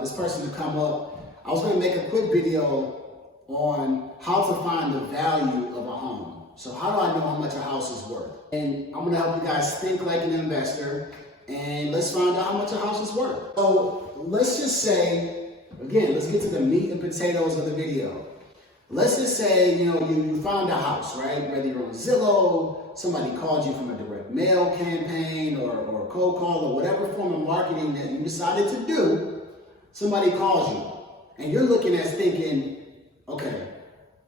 this person to come up. I was going to make a quick video on how to find the value of a home. So how do I know how much a house is worth? And I'm going to help you guys think like an investor, and let's find out how much a house is worth. So let's just say, again, let's get to the meat and potatoes of the video. Let's just say, you found a house, right? Whether you're on Zillow, somebody called you from a direct mail campaign or a cold call or whatever form of marketing that you decided to do, somebody calls you and you're looking at thinking, okay,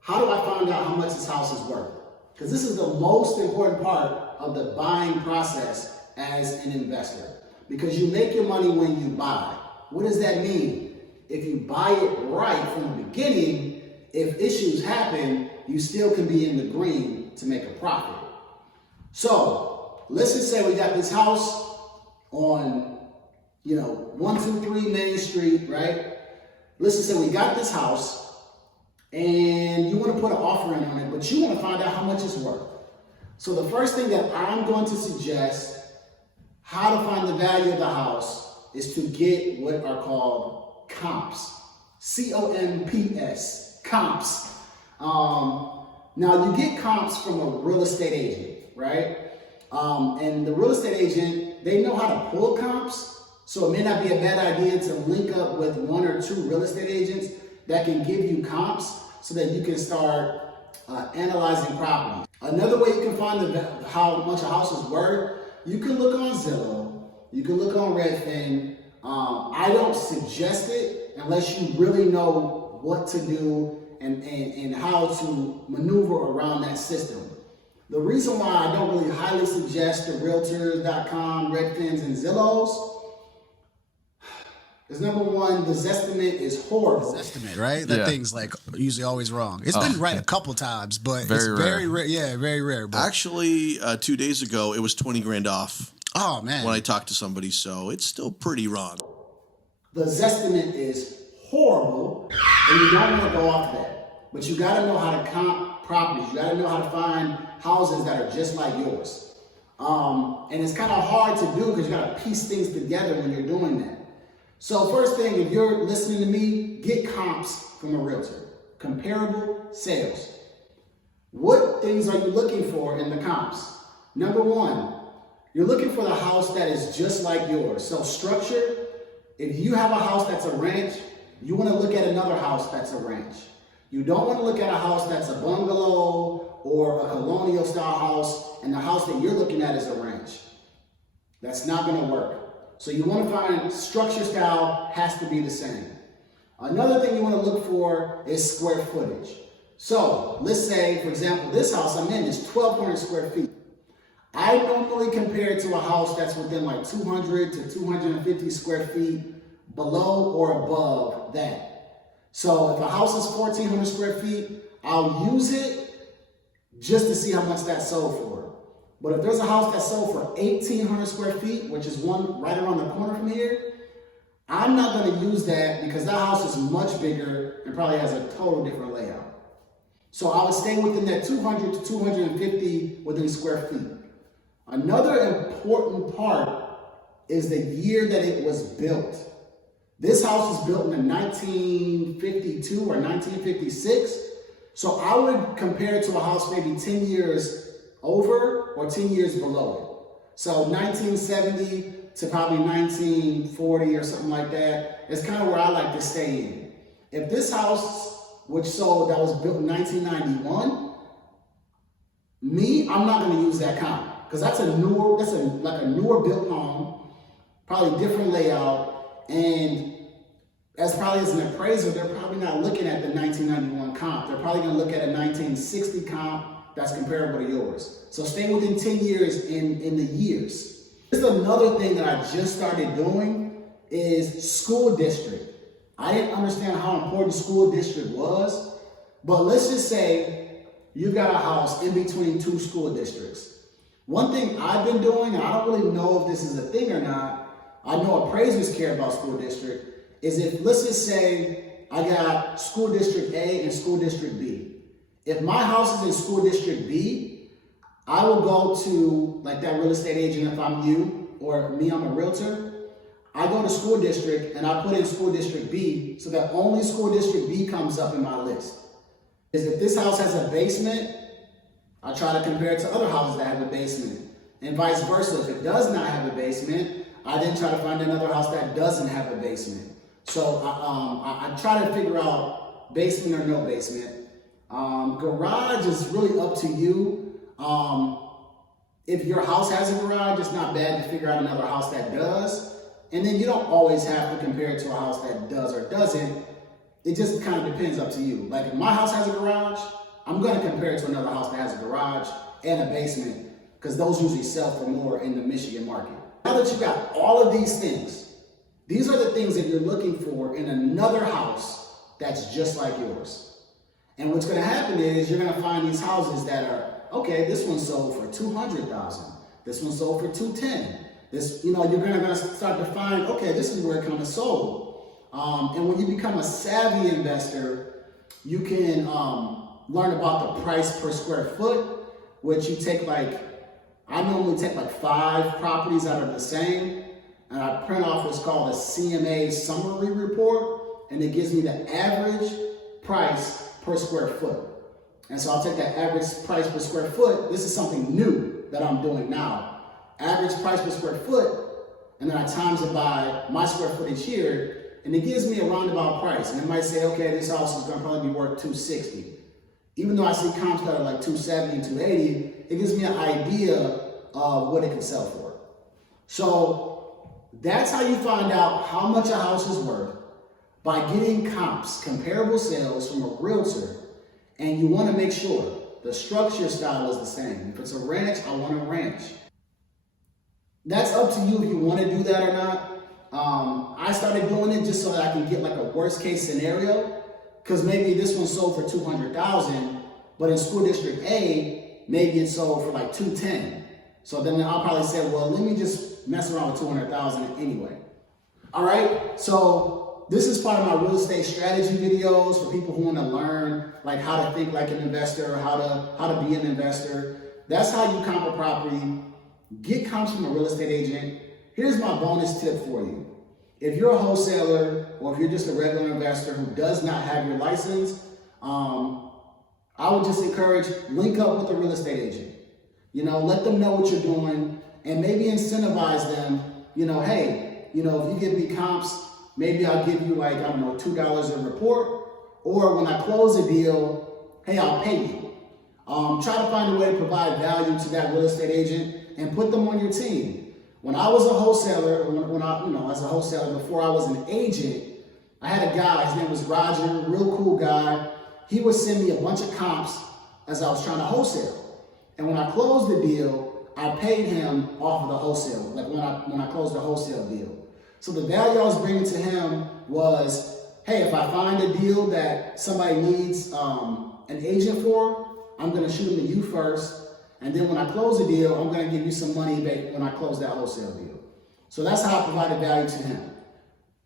how do I find out how much this house is worth? Because this is the most important part of the buying process as an investor. Because you make your money when you buy. What does that mean? If you buy it right from the beginning, if issues happen, you still can be in the green to make a profit. So let's just say we got this house on, 123 Main Street, right? Let's just say we got this house and you want to put an offer in on it, but you want to find out how much it's worth. So the first thing that I'm going to suggest, how to find the value of the house, is to get what are called comps. C-O-M-P-S. Comps. Now you get comps from a real estate agent, right? And the real estate agent, they know how to pull comps. So it may not be a bad idea to link up with one or two real estate agents that can give you comps so that you can start analyzing properties. Another way you can find how much a house is worth, you can look on Zillow, you can look on Redfin. I don't suggest it unless you really know what to do and how to maneuver around that system. The reason why I don't really highly suggest the Realtors.com, Redfins, and Zillows is number one, the Zestimate is horrible. Zestimate, right? That thing's like usually always wrong. It's been right a couple times, but it's very rare. Yeah, very rare. But actually, 2 days ago, it was 20 grand off. Oh, man. When I talked to somebody, so it's still pretty wrong. The Zestimate is horrible, and you don't want to go off that. But you got to know how to comp properties. You got to know how to find houses that are just like yours. And it's kind of hard to do because you got to piece things together when you're doing that. So first thing, if you're listening to me, get comps from a realtor. Comparable sales. What things are you looking for in the comps? Number one, you're looking for the house that is just like yours. So structure, if you have a house that's a ranch, you want to look at another house that's a ranch. You don't want to look at a house that's a bungalow or a colonial style house and the house that you're looking at is a ranch. That's not going to work. So you want to find structure style has to be the same. Another thing you want to look for is square footage. So let's say, for example, this house I'm in is 1,200 square feet. I normally compare it to a house that's within like 200 to 250 square feet below or above that. So if a house is 1,400 square feet, I'll use it just to see how much that sold for. But if there's a house that sold for 1,800 square feet, which is one right around the corner from here, I'm not going to use that because that house is much bigger and probably has a total different layout. So I would stay within that 200 to 250 within square feet. Another important part is the year that it was built. This house was built in 1952 or 1956. So I would compare it to a house maybe 10 years over or 10 years below it. So 1970 to probably 1940 or something like that is kind of where I like to stay in. If this house, which sold, that was built in 1991, I'm not going to use that comp because that's a newer built home, probably different layout, and as probably as an appraiser, they're probably not looking at the 1991 comp. They're probably going to look at a 1960 comp that's comparable to yours. So stay within 10 years in the years. This is another thing that I just started doing is school district. I didn't understand how important school district was, but let's just say you got a house in between two school districts. One thing I've been doing, and I don't really know if this is a thing or not, I know appraisers care about school district, is if, let's just say I got school district A and school district B. If my house is in school district B, I will go to like that real estate agent if I'm you, or me, I'm a realtor. I go to school district and I put in school district B so that only school district B comes up in my list. Is if this house has a basement, I try to compare it to other houses that have a basement. And vice versa. If it does not have a basement, I then try to find another house that doesn't have a basement. So I try to figure out basement or no basement. Garage is really up to you. If your house has a garage, it's not bad to figure out another house that does. And then you don't always have to compare it to a house that does or doesn't. It just kind of depends up to you. Like if my house has a garage, I'm going to compare it to another house that has a garage and a basement because those usually sell for more in the Michigan market. Now that you got all of these things, these are the things that you're looking for in another house that's just like yours. And what's going to happen is you're going to find these houses that are, okay, this one sold for $200,000. This one sold for $210,000. This, you're going to start to find, okay, this is where it kind of sold. And when you become a savvy investor, you can learn about the price per square foot, which you take I normally take 5 properties that are the same, and I print off what's called a CMA summary report, and it gives me the average price per square foot. And so I'll take that average price per square foot. This is something new that I'm doing now. Average price per square foot, and then I times it by my square footage here, and it gives me a roundabout price. And it might say, okay, this house is going to probably be worth $260. Even though I see comps that are like $270 and $280, it gives me an idea of what it can sell for. So that's how you find out how much a house is worth, by getting comps, comparable sales from a realtor. And you want to make sure the structure style is the same. If it's a ranch, I want a ranch. That's up to you if you want to do that or not. I started doing it just so that I can get a worst case scenario, because maybe this one sold for $200,000, but in school district A, maybe it sold for $210,000. So then I'll probably say, well, let me just mess around with $200,000 anyway. All right, so this is part of my real estate strategy videos for people who want to learn how to think like an investor, how to be an investor. That's how you comp a property. Get comps from a real estate agent. Here's my bonus tip for you. If you're a wholesaler or if you're just a regular investor who does not have your license, I would just encourage, link up with a real estate agent. Let them know what you're doing and maybe incentivize them. Hey, if you give me comps, maybe I'll give you $2 a report. Or when I close a deal, hey, I'll pay you. Try to find a way to provide value to that real estate agent and put them on your team. When I was a wholesaler, as a wholesaler before I was an agent, I had a guy, his name was Roger, real cool guy. He would send me a bunch of comps as I was trying to wholesale. And when I closed the deal, I paid him off of the wholesale, when I closed the wholesale deal. So the value I was bringing to him was, hey, if I find a deal that somebody needs an agent for, I'm going to shoot them to you first. And then when I close the deal, I'm going to give you some money back when I close that wholesale deal. So that's how I provided value to him.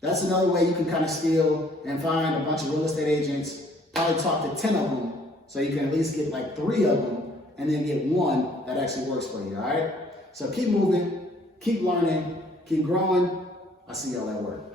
That's another way you can kind of steal and find a bunch of real estate agents, probably talk to 10 of them, so you can at least get 3 of them, and then get one that actually works for you, all right? So keep moving, keep learning, keep growing. I'll see y'all at work.